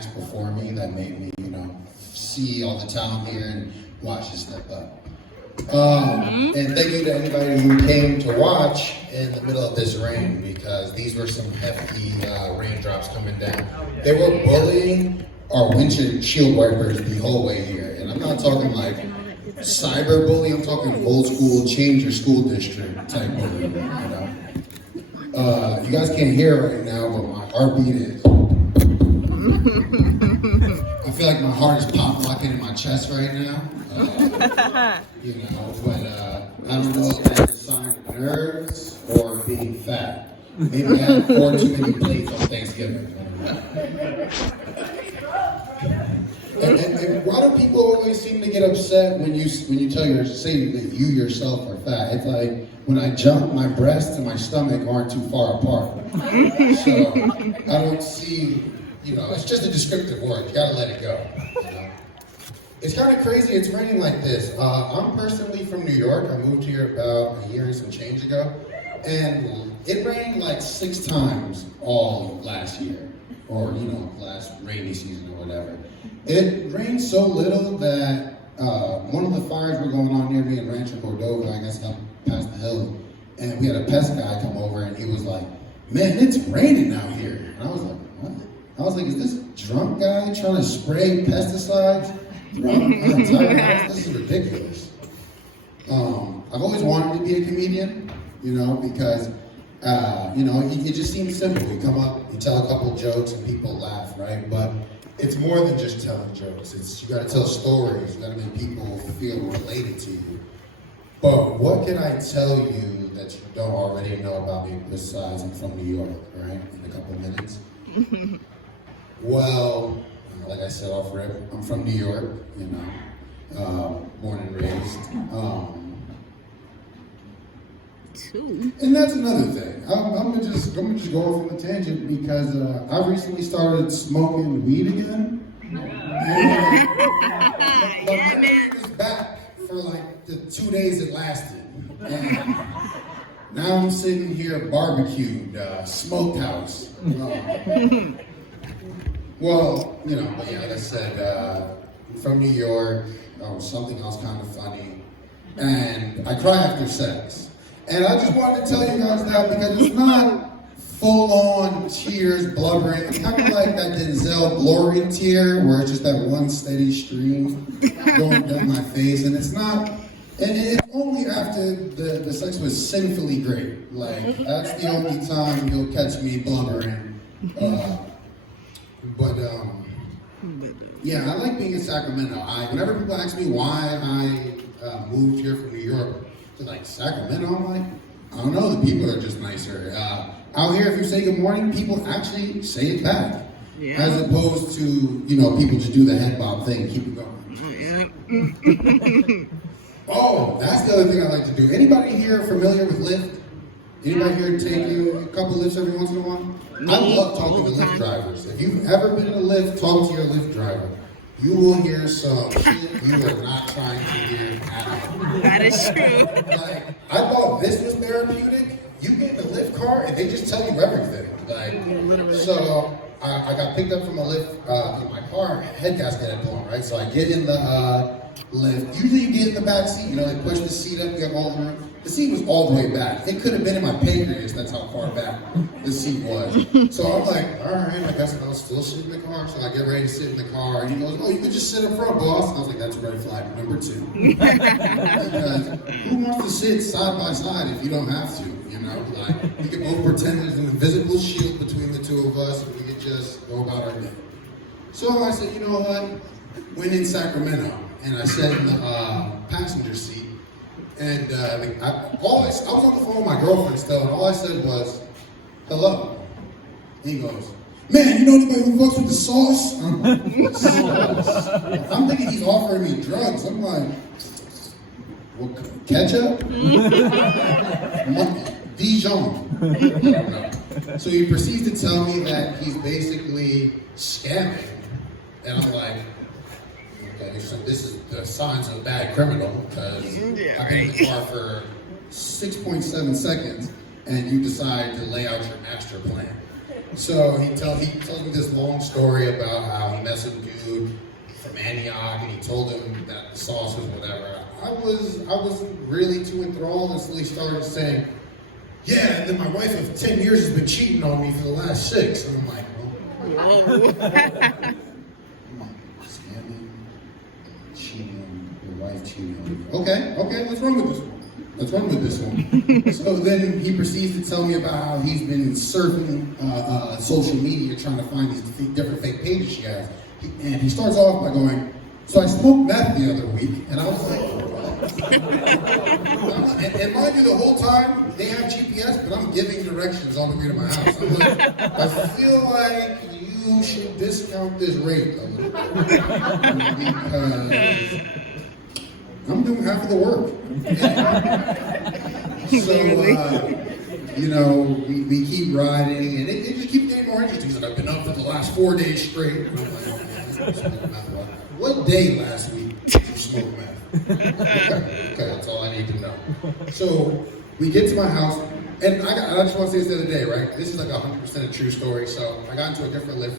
acts before me that made me, see all the talent here and watch it step up. And thank you to anybody who came to watch in the middle of this rain, because these were some hefty raindrops coming down. They were bullying our windshield wipers the whole way here. And I'm not talking like cyber bully, I'm talking old school, change your school district type bully, You guys can't hear it right now, but my heartbeat is. I feel like my heart is pop locking in my chest right now. But I don't know if that's a sign of nerves or being fat. Maybe I had 4 too many plates on Thanksgiving. And why do people always seem to get upset when you say that you yourself are fat? It's like when I jump, my breasts and my stomach aren't too far apart. So I don't see, it's just a descriptive word. You gotta let it go. It's kind of crazy. It's raining like this. I'm personally from New York. I moved here about a year and some change ago, and it rained like 6 times all last year, or last rainy season or whatever. It rained so little that one of the fires were going on near me in Rancho Cordova, I guess up past the hill, and we had a pest guy come over, and he was like, "Man, it's raining out here." And I was like, "What?" I was like, "Is this drunk guy trying to spray pesticides throughout my entire house? This is ridiculous." I've always wanted to be a comedian, because it just seems simple. You come up, you tell a couple jokes, and people laugh, right? But it's more than just telling jokes. You got to tell stories. You got to make people feel related to you. But what can I tell you that you don't already know about me besides I'm from New York, right? In a couple minutes. Well, like I said off rip, I'm from New York, born and raised. And that's another thing. I'm gonna just go off on a tangent because I recently started smoking weed again. But my weed is back for like the 2 days it lasted. And now I'm sitting here barbecued, smokehouse. Well, but yeah, like I said, I'm from New York. Something else kind of funny. And I cry after sex. And I just wanted to tell you guys that because it's not full-on tears, blubbering. It's kind of like that Denzel Glory tear where it's just that one steady stream going down my face. And it's not, and it's only after the sex was sinfully great. Like, that's the only time you'll catch me blubbering. Yeah, I like being in Sacramento. Whenever people ask me why I moved here from New York, to like Sacramento, I'm like, I don't know, the people are just nicer. Out here, if you say good morning, people actually say it back. Yeah. As opposed to, people just do the head bob thing and keep it going. Oh, that's the other thing I like to do. Anybody here familiar with Lyft? Anybody here take you a couple Lyfts every once in a while? I love talking to Lyft drivers. If you've ever been in a Lyft, talk to your Lyft driver. You will hear some shit you are not trying to hear at all. That is true. Like, I thought this was therapeutic. You get in a Lyft car and they just tell you everything. Like, so I got picked up from a Lyft in my car, head gasket had blown, right? So I get in the Lyft. Usually you get in the back seat, they push the seat up, you have all the room. The seat was all the way back. It could have been in my pancreas, that's how far back the seat was. So I'm like, all right, I guess I'll still sit in the car. So I get ready to sit in the car, and he goes, "Oh, you could just sit up front, boss." And I was like, that's red flag number 2. Because who wants to sit side by side if you don't have to, Like, we could both pretend there's an invisible shield between the two of us, and we could just go about our day. So I said, you know what? Went in Sacramento, and I sat in the passenger seat. And I was on the phone with my girlfriend still, and all I said was, "Hello." And he goes, "Man, you know anybody who fucks with the sauce?" I'm like, "Sauce?" I'm thinking he's offering me drugs. I'm like, "What, ketchup?" Dijon. I don't know. So he proceeds to tell me that he's basically scamming. And I'm like, okay, so this is the signs of a bad criminal, because I've been in the car for 6.7 seconds and you decide to lay out your master plan. So he tells me this long story about how he met some dude from Antioch, and he told him that the sauce was whatever. I was really too enthralled until he started saying, "Yeah, and then my wife of 10 years has been cheating on me for the last 6." And I'm like, oh. Scamming, cheating, your wife cheating on you. Okay, let's run with this one. So then he proceeds to tell me about how he's been surfing social media trying to find these different fake pages she has. And he starts off by going, "So I smoked meth the other week," and I was like, and mind you, the whole time they have GPS, but I'm giving directions on the way to my house. I'm like, I feel like you should discount this rate a little bit because I'm doing half of the work. So, we keep riding, and it just keeps getting more interesting. He's like, "I've been up for the last 4 days straight." And I'm like, "What day last week did you smoke meth?" Okay, that's all I need to know. So we get to my house, and I just want to say this the other day, right? This is like 100% a true story. So I got into a different Lyft